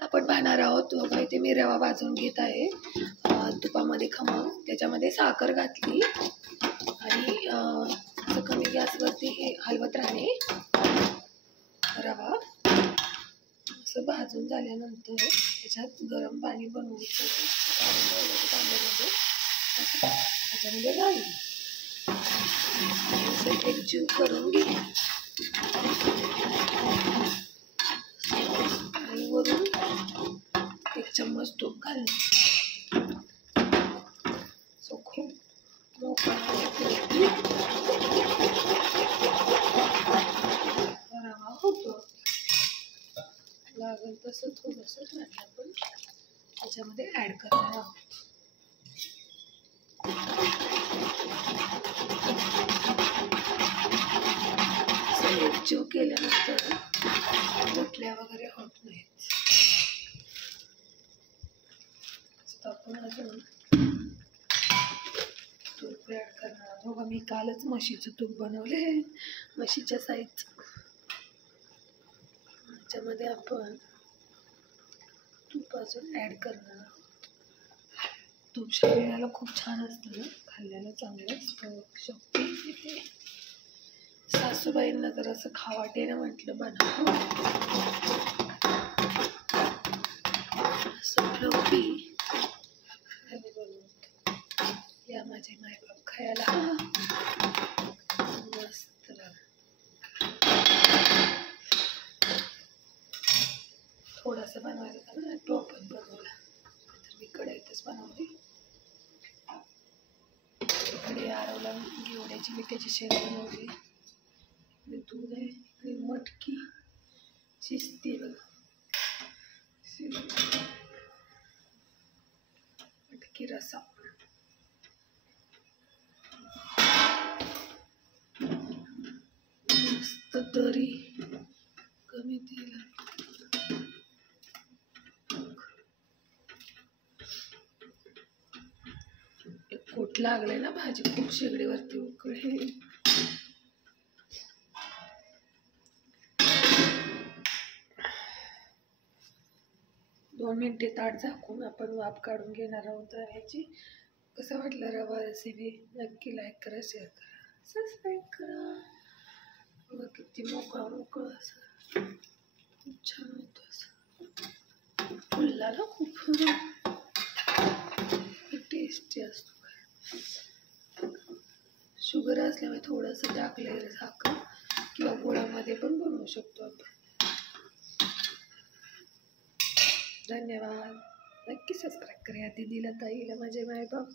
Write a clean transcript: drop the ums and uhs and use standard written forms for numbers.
आपण पाहणार आहोत. बघा इथे मी रवा भाजून घेत आहे तुपामध्ये खमंग. त्याच्यामध्ये साखर घातली आणि असं कमी गॅसवरती हे हलवत राहणे. रवा असं भाजून झाल्यानंतर त्याच्यात गरम पाणी बनवून तांब्यामध्ये त्याच्यामध्ये घालून असं एकजीव करून घे आणि वरून 1 चम्मच तूप घालणे. सो खूप मोकळा रवा होतो. लागेल तसं थोडंसं पाणी आपण त्याच्यामध्ये ॲड करणार आहोत. एकजीव केल्यानंतर गुठल्या वगैरे होत नाहीत. आपण अजून तूप ॲड करणार आहोत. बघा मी कालच म्हशीचं तूप बनवले, म्हशीच्या साईजचं. त्याच्यामध्ये आपण तूप अजून ॲड करणार आहोत. तूप शरीराला खूप छान असतं ना, खाल्ल्याला चांगलं असतं, शक्ती येते. सासूबाईंना जर असं खावाटे ना म्हटलं बनव असं फ्लफी बनवतो. या माझे मायबाप खायला मस्त थोडासा बनवायला का ना टोपण बनवला, तर मी कढईतच बनवली. इकडे आरवला घेवड्याची मिठाची शेंग बनवली, दूध आहे आणि मटकी शिजते बघा. मटकी रसा मस्त तरी कमी तेल. कोट लागले ना, भाजी खूप शेगडीवरती उकळी. 2 मिनिटे ताट झाकून आपण वाफ काढून घेणार आहोत रव्याची. कसं वाटलं रवा रेसिपी? नक्की लाईक करा, शेअर करा, सबस्क्राईब करा. बघा किती मोकळा मोकळा असं खूप छान होतं. असं फुलला ना खूप टेस्टी असतो. शुगर असल्यामुळे थोडंसं टाकलेलं साखर किंवा गुळामध्ये पण बनवू शकतो आपण. धन्यवाद. नक्की सबस्क्राईब करा. दीदीला, ताईला, माझे मायबाप.